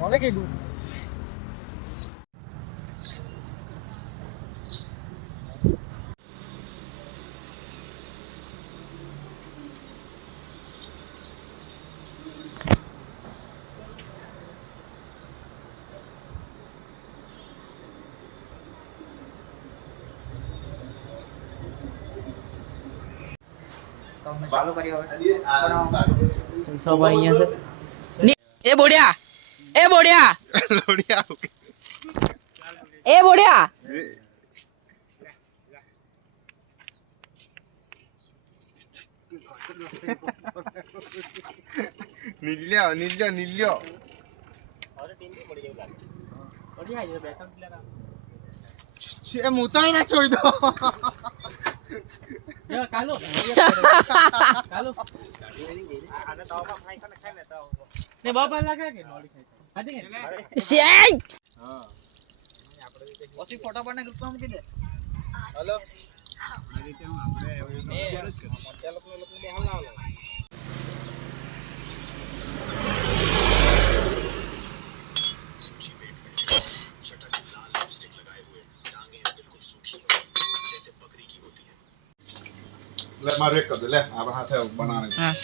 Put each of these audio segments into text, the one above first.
অনেক ચાલુ કરીએ હવે. સભા અહીંયા છે. એ બોડિયા એ બોડિયા. એ બોડિયા. નીલ્યો નીલ્યો નીલ્યો. છે મુતાઈ ના છોઈ દો કાલો કાલો ને બાપા લાગે કે નોડી ખાઈ શેય પછી ફોટા પાડને ગ્રુપમાં મૂકી દે હલો લે મારે એક mä rykkätin lehtää vähän teo banaanin. Äh.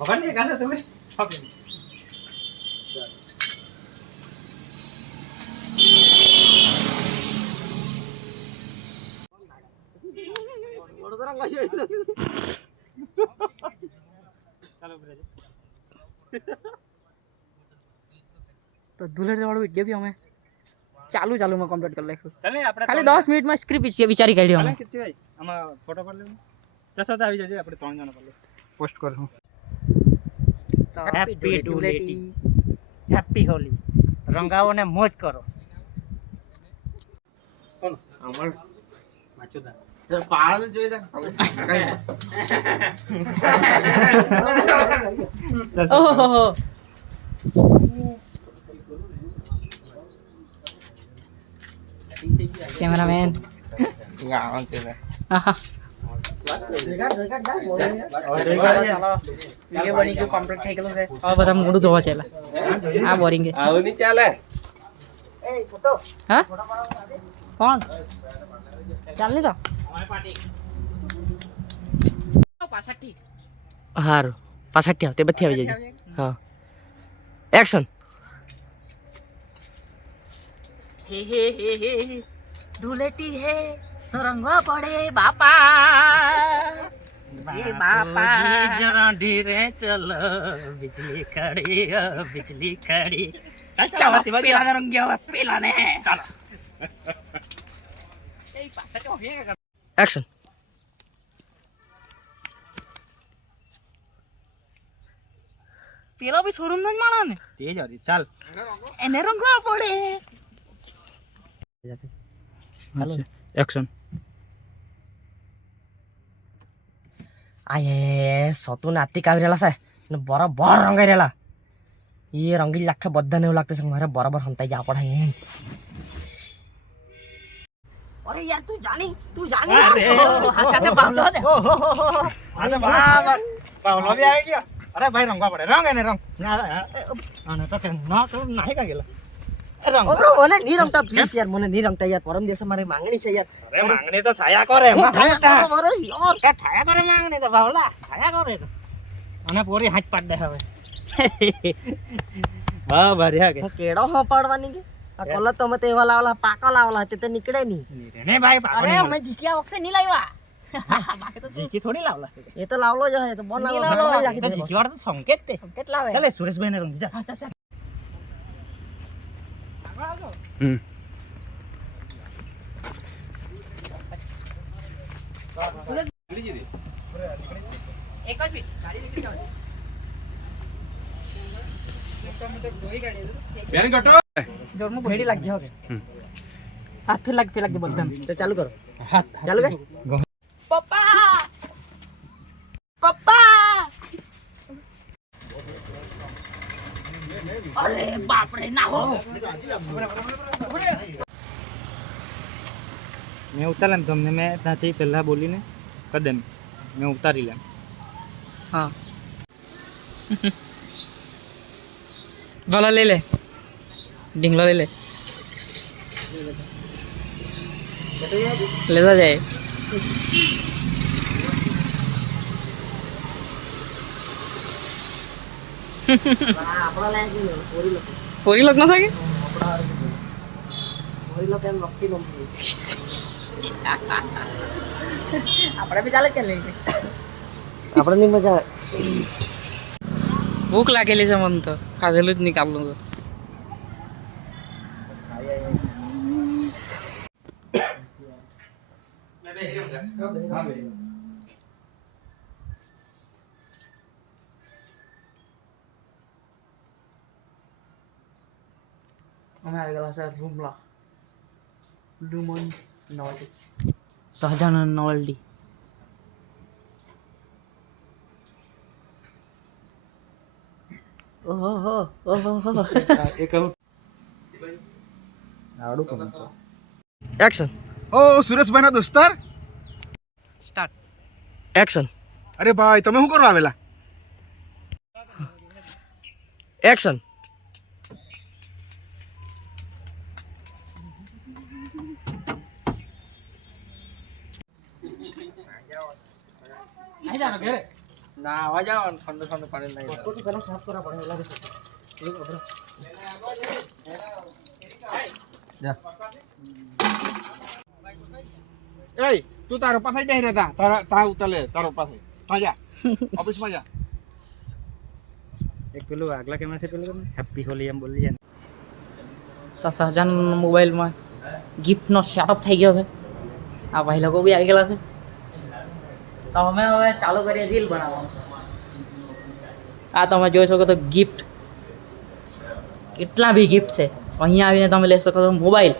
ওখান থেকে গেছে তুমি শপিং চলো તો ધુલેટી વાળો વિડીયો બી અમે ચાલુ ચાલુમાં કમ્પ્લીટ કરી નાખ્યું ચાલે આપણે ખાલી દસ મિનિટમાં સ્ક્રિપ્ટ વિચારી કાઢ્યો અમે કેટલી ભાઈ આમાં ફોટો પાડ લેવું જશો તો આવી જજો આપણે ત્રણ જણા પાડ પોસ્ટ કરશું Happy ધૂળેટી. હેપી હોલી રંગાવો ને મોજ કરો અમાર વાંચોદા પાળ જોઈ દે ઓહોહો. કેમેરામેન છે મોઢું ધોવા ચાલે આ બોરિંગ છે ચાલે હા કોણ ચાલ તો પાછા ઠીક હારું પાછળ તે બધી આવી જજો હા એક્શન હે હે હે હે ધૂળેટી હે તો રંગવા પડે બાપા એ બાપા જરા ધીરે ચલ બિજલી ખડી અ, બિજલી ખડી ચાલ ચાલ ચાલો વાતી બાજુ. પેલા રંગ્યા હવે પેલા ને ચાલો એક્શન પેલો બી શોરૂમ નો જ માણો ને તે જ હતી ચાલ એને રંગવા પડે যাতে ভালো অ্যাকশন आय सतू नाती कावीर आला साय बरोबर रंगाई राहिला ये रंगील लाख बद्दा नेऊ लागते सांग मला बरोबर हंताय जा पडा अरे यार तू जानी तू जानी अरे हाताने पावलो दे अरे बाबा पावलो भी आहे की अरे भाई रंगा पडे रंग आहे ना रंग ना ना तर ना नाही का गेला કે ના તો નાહી કા ગયેલા એ રંગ. ઓ બ્રો મને નહીં રમતા પ્લીઝ યાર મને નહીં રમતા યાર. પરમ દિવસે મારી માંગણી છે યાર. અરે માંગણી તો થયા કરે એમાં થાય મારો યાર. કે થયા કરે માંગણી તો ભાવલા થયા કરે. અને પોરી હાથ પાડ દે હવે. હા ભર્યા કે કેડો હો પાડવાની કે? આ કોલર તો અમે તો એવા લાવલા પાકા લાવલા તે તો નીકળે નહીં. ને ભાઈ અરે અમે જીક્યા વખતે નહીં લાવ્યા. જીકી થોડી લાવલા એ તો લાવલો જ હે તો બોલ લાવલો. જીકી વાળા તો સંકેત તે. કેટલા આવે ચાલે સુરેશભાઈ ને રંગી જા બેન કટો જોરમાં ભેડી લાગી હવે હાથ લાગ ફે લાગજે બધા તો ચાલુ કરો હાથ ચાલુ કે બાપ રે ના હો મેં ઉતારેલા ને તમને મેં ત્યાંથી પહેલાં બોલીને કદમ મેં ઉતારી લેમ હા ભલા લઈ લે ઢીંગલો લઈ લે લેતા જાય આપણા લાયક નહીં પોરી લોકો ફોરી લોક ના લો આપણે બી ચાલે કે લઈ આપણે ની મજા ભૂખ લાગેલી છે મને તો ખાધેલું જ નીકાળલું તો અમે આવી ગયેલા છે રૂમલા લુમન નોવલ્ટી સહજાનંદ નોવલ્ટી ઓહો ઓહો એ આવડું કહું એક્શન ઓ સુરેશભાઈના દોસ્તાર સ્ટાર્ટ એક્શન અરે ભાઈ તમે શું કરવા આવેલા એક્શન ના આવા જાવ ઠંડુ ઠંડુ પાણી લઈ પેલા સાફ કરવા પડે લાગે એય તું તારો પાસે બેહી રહેતા તારા તા ઉતલે તારો પાસે હા જા ઓફિસમાં જા એક પેલું આગલા કેમેરાથી પેલું હેપી હોલી એમ બોલી જાય તો સહજાનંદ મોબાઈલમાં ગિફ્ટનો સેટઅપ થઈ ગયો છે આ ભાઈ લોકો બી આવી ગયેલા છે તો અમે હવે ચાલુ કરીએ રીલ બનાવવાનું. આ તમે જોઈ શકો તો ગિફ્ટ કેટલા બી ગિફ્ટ છે. અહીંયા આવીને તમે લઈ શકો છો મોબાઈલ